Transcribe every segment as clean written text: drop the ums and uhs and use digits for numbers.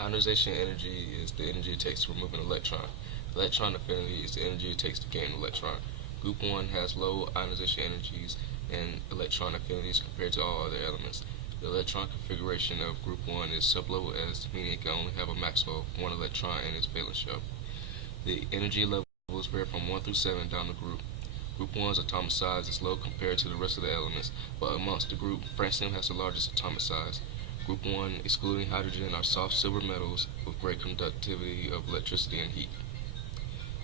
Ionization energy is the energy it takes to remove an electron. Electron affinity is the energy it takes to gain an electron. Group 1 has low ionization energies and electron affinities compared to all other elements. The electron configuration of group 1 is sublevel s, meaning it can only have a maximum of one electron in its valence shell. The energy levels vary from 1 through 7 down the group. Group 1's atomic size is low compared to the rest of the elements, but amongst the group, francium has the largest atomic size. Group 1, excluding hydrogen, are soft silver metals with great conductivity of electricity and heat.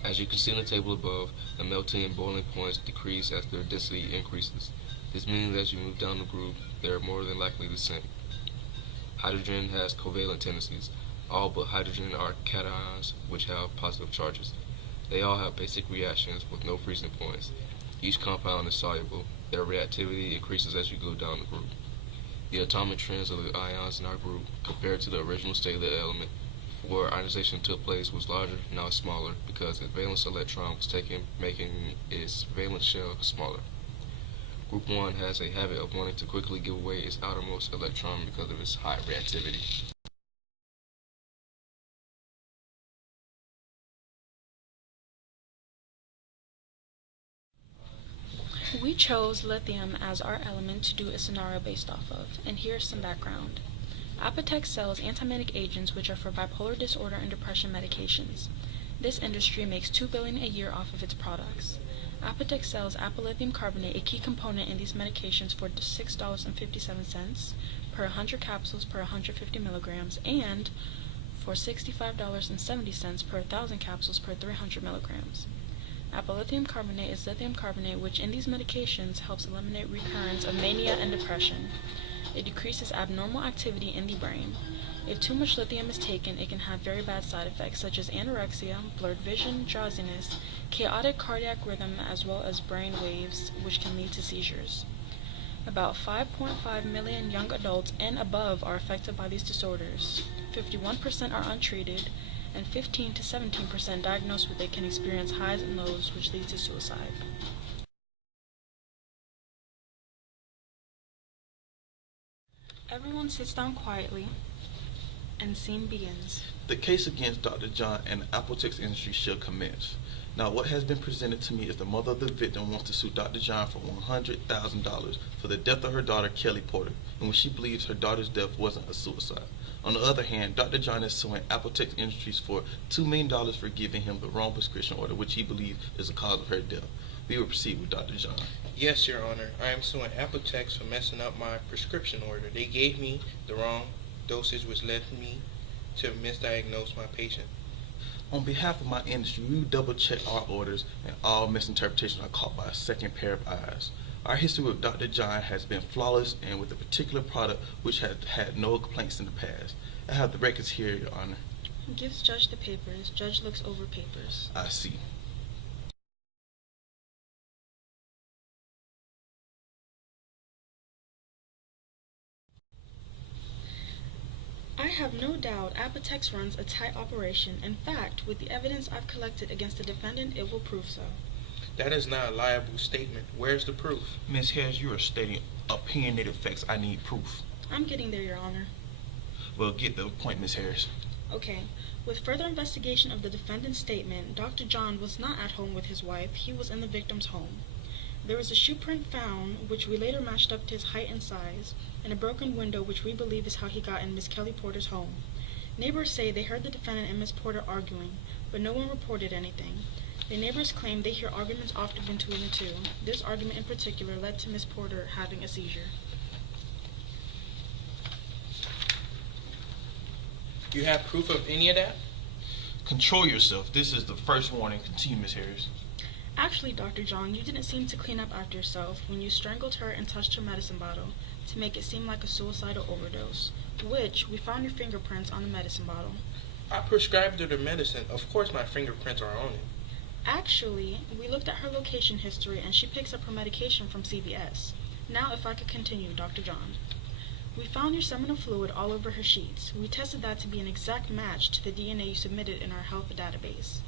As you can see in the table above, the melting and boiling points decrease as their density increases. This means as you move down the group, they are more than likely to sink. Hydrogen has covalent tendencies. All but hydrogen are cations which have positive charges. They all have basic reactions with no freezing points. Each compound is soluble. Their reactivity increases as you go down the group. The atomic trends of the ions in our group, compared to the original state of the element before ionization took place, was larger, now it's smaller, because its valence electron was taken, making its valence shell smaller. Group 1 has a habit of wanting to quickly give away its outermost electron because of its high reactivity. We chose lithium as our element to do a scenario based off of, and here's some background. Apotex sells antiemetic agents which are for bipolar disorder and depression medications. This industry makes $2 billion a year off of its products. Apotex sells apolithium carbonate, a key component in these medications, for $6.57 per 100 capsules per 150 milligrams, and for $65.70 per 1,000 capsules per 300 milligrams. Apolithium carbonate is lithium carbonate, which in these medications helps eliminate recurrence of mania and depression. It decreases abnormal activity in the brain. If too much lithium is taken, it can have very bad side effects such as anorexia, blurred vision, drowsiness, chaotic cardiac rhythm, as well as brain waves, which can lead to seizures. About 5.5 million young adults and above are affected by these disorders. 51% are untreated, and 15 to 17% diagnosed with it can experience highs and lows, which lead to suicide. Everyone sits down quietly, and scene begins. The case against Dr. John and the Apotex industry shall commence. Now, what has been presented to me is the mother of the victim wants to sue Dr. John for $100,000 for the death of her daughter, Kelly Porter, in which she believes her daughter's death wasn't a suicide. On the other hand, Dr. John is suing Apotex Industries for $2 million for giving him the wrong prescription order, which he believes is the cause of her death. We will proceed with Dr. John. Yes, Your Honor. I am suing Apotex for messing up my prescription order. They gave me the wrong dosage, which led me to misdiagnose my patient. On behalf of my industry, we will double check our orders, and all misinterpretations are caught by a second pair of eyes. Our history with Dr. John has been flawless, and with a particular product which has had no complaints in the past. I have the records here, Your Honor. Gives Judge the papers. Judge looks over papers. I see. I have no doubt Apotex runs a tight operation. In fact, with the evidence I've collected against the defendant, it will prove so. That is not a liable statement. Where's the proof? Ms. Harris, you are stating opinionated facts. I need proof. I'm getting there, Your Honor. Well, get the point, Ms. Harris. Okay. With further investigation of the defendant's statement, Dr. John was not at home with his wife. He was in the victim's home. There was a shoe print found, which we later matched up to his height and size, and a broken window, which we believe is how he got in Miss Kelly Porter's home. Neighbors say they heard the defendant and Miss Porter arguing, but no one reported anything. The neighbors claim they hear arguments often between the two. This argument in particular led to Miss Porter having a seizure. You have proof of any of that? Control yourself. This is the first warning. Continue, Ms. Harris. Actually, Dr. John, you didn't seem to clean up after yourself when you strangled her and touched her medicine bottle to make it seem like a suicidal overdose, which we found your fingerprints on the medicine bottle. I prescribed her the medicine. Of course my fingerprints are on it. Actually, we looked at her location history and she picks up her medication from CVS. Now, if I could continue, Dr. John. We found your seminal fluid all over her sheets. We tested that to be an exact match to the DNA you submitted in our health database.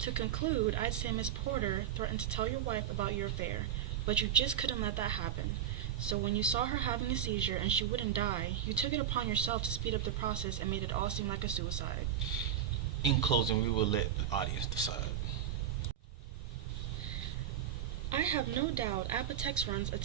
To conclude, I'd say Miss Porter threatened to tell your wife about your affair, but you just couldn't let that happen. So when you saw her having a seizure and she wouldn't die, you took it upon yourself to speed up the process and made it all seem like a suicide. In closing, we will let the audience decide. I have no doubt Apotex runs a